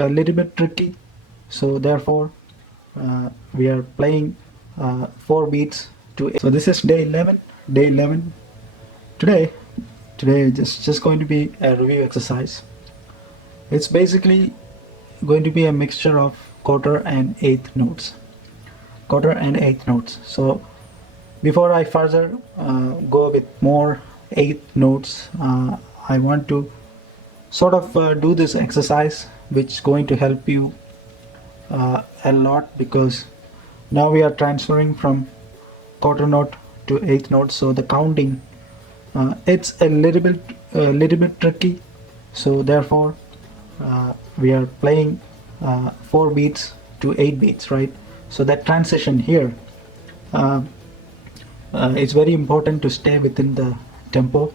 a little bit tricky, so therefore we are playing 4 beats to 8. So this is day 11. Today just going to be a review exercise. It's basically going to be a mixture of quarter and eighth notes. So before I further go with more eighth notes, I want to sort of do this exercise, which is going to help you a lot, because now we are transferring from quarter note to eighth note. So the counting, it's a little bit tricky. So therefore, we are playing 4 beats to 8 beats, right? So that transition here, it's very important to stay within the tempo.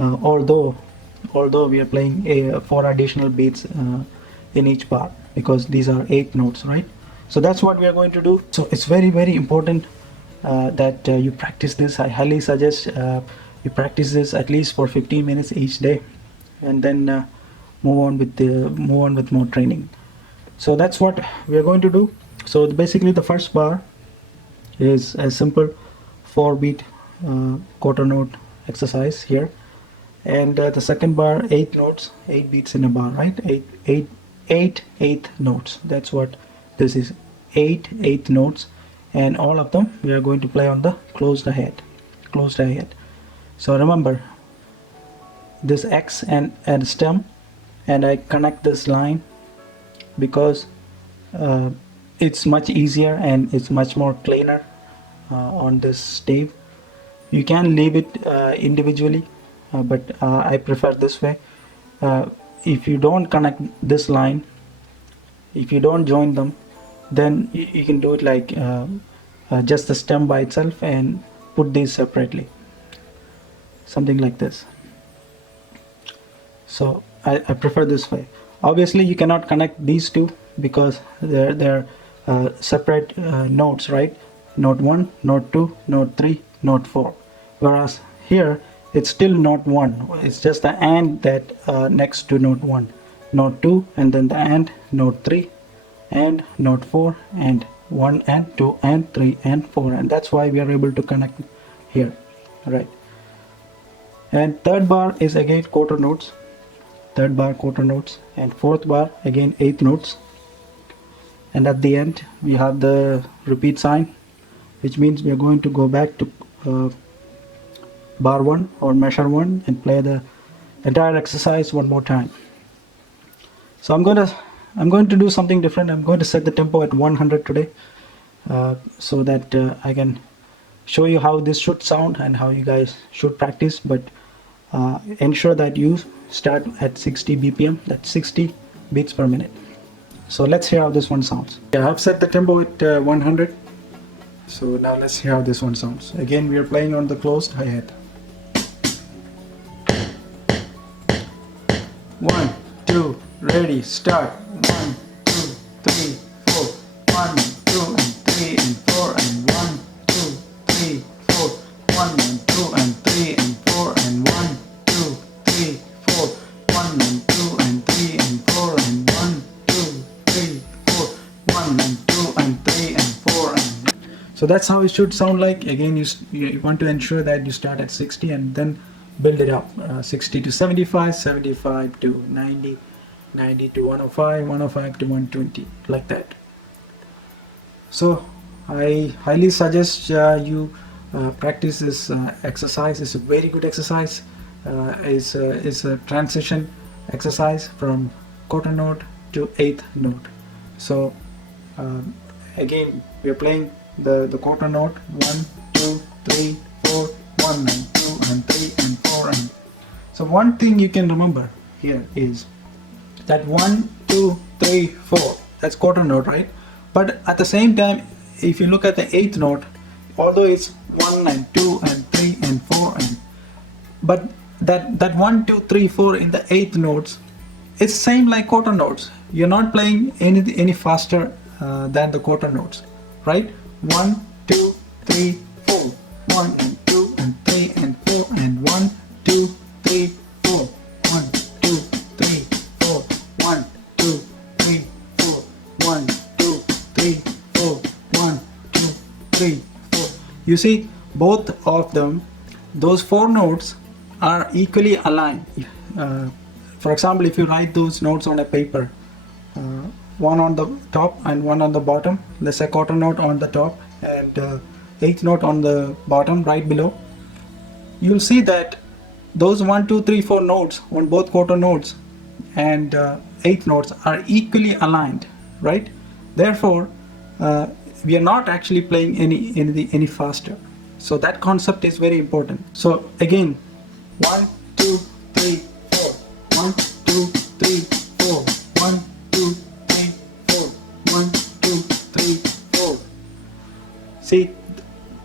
Although we are playing 4 additional beats in each bar, because these are 8 notes, right? So that's what we are going to do. So it's very important that you practice this. I highly suggest you practice this at least for 15 minutes each day, and then move on with more training. So that's what we are going to do. So basically the first bar is a simple 4 beat quarter note exercise here, and the second bar 8 notes, 8 beats in a bar, right? 8 eighth notes. That's what this is, 8 eighth notes, and all of them we are going to play on the closed ahead. So remember this X and stem, and I connect this line because it's much easier and it's much more cleaner on this stave. You can leave it individually, but I prefer this way. If you don't connect this line, if you don't join them, then you can do it like just the stem by itself and put these separately, something like this. So I prefer this way. Obviously you cannot connect these two because they're separate notes, right? Note 1, note 2, note 3, note 4. Whereas here it's still note 1. It's just the and that next to note 1, note 2, and then the and, note 3, and note 4, and 1 and 2 and 3 and 4, and that's why we are able to connect here, right? And third bar is again quarter notes. And fourth bar again eighth notes, and at the end we have the repeat sign, which means we are going to go back to bar 1 or measure 1 and play the entire exercise one more time. So I'm going to do something different. I'm going to set the tempo at 100 today, so that I can show you how this should sound and how you guys should practice, but ensure that you start at 60 BPM, that's 60 beats per minute. So let's hear how this one sounds. Yeah, I've set the tempo at 100. So now let's hear how this one sounds. Again, we are playing on the closed hi-hat. 1, 2, ready, start. 1, 2, 3, 4. 1, 2, and 3, and 4, and 1, 2, 3, 4. 1, and 2, and 3, and 4, and 1, 2, 3, 4. 1, and 2, and 3, and 4, and 1, 2, 3, 4. 1, and 2, and 3, and 4, and... So that's how it should sound like. Again, you want to ensure that you start at 60 and then build it up. 60 to 75, 75 to 90, 90 to 105, 105 to 120, like that. So I highly suggest you practice this exercise. It's a very good exercise. It's a transition exercise from quarter note to eighth note. So again, we are playing the quarter note 1, 2, 3, 4, 1 and 2 and 3 and 4. And so one thing you can remember here is that 1, 2, 3, 4, that's quarter note, right? But at the same time, if you look at the eighth note, although it's 1 and 2 and 3 and 4, but that 1, 2, 3, 4 in the eighth notes, it's same like quarter notes. You're not playing any faster than the quarter notes, right? 1, 2, 3, 4. 1 and 2 and 3 and 4 and 1, 2, 3, 4. 1, 2, 3, 4. 1, 2, 3, You see, both of them, those 4 notes are equally aligned. For example, if you write those notes on a paper, one on the top and one on the bottom, there's a quarter note on the top and eighth note on the bottom right below, you'll see that those 1, 2, 3, 4 notes on both quarter notes and eighth notes are equally aligned, right? Therefore, we are not actually playing any faster. So that concept is very important. So again, 1, 2, 3, 4. 1, 2, 3, 4. 1, 2, 3, 4. 1, 2, 3, 4. See,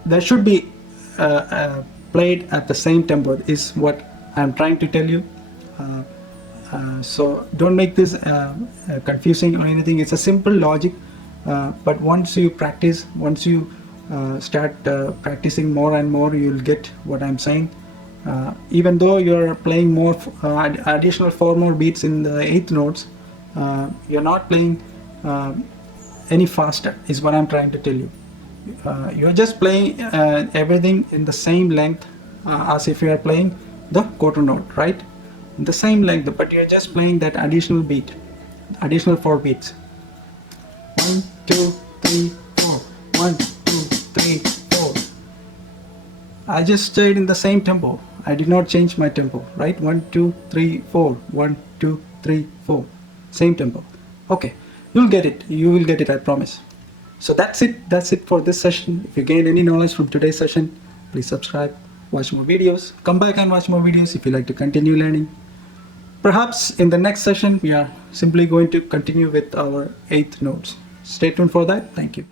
that should be played at the same tempo is what I'm trying to tell you. So don't make this confusing or anything. It's a simple logic, but once you practice, once you start practicing more and more, you'll get what I'm saying. Even though you're playing more additional 4 more beats in the 8th notes, you're not playing any faster is what I'm trying to tell you. You're just playing everything in the same length as if you are playing the quarter note, right? In the same length, but you're just playing that additional beat, additional 4 beats. 1, 2, 3, 4. 1, 2, 3, 4. I just stayed in the same tempo. I did not change my tempo, right? 1, 2, 3, 4. 1, 2, 3, 4. Same tempo. Okay, you'll get it. You will get it, I promise. So that's it. That's it for this session. If you gained any knowledge from today's session, please subscribe, watch more videos, come back and watch more videos if you like to continue learning. Perhaps in the next session, we are simply going to continue with our 8th notes. Stay tuned for that. Thank you.